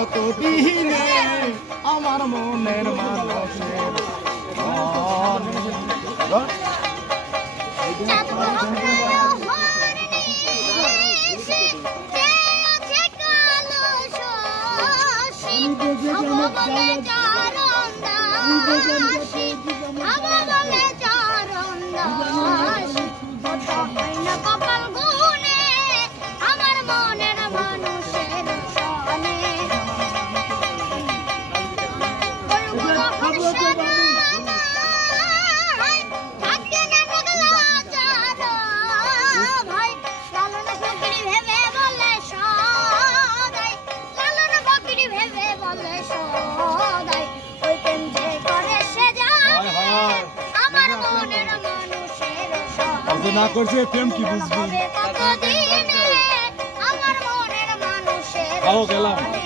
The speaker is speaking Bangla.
কতদিনে আমার মনের মানুষের কপাল গুনে আমার মনের মানুষের সনে না করছে প্রেম কি বুঝবি কতদিনে আমার মনের মানুষের গেলাম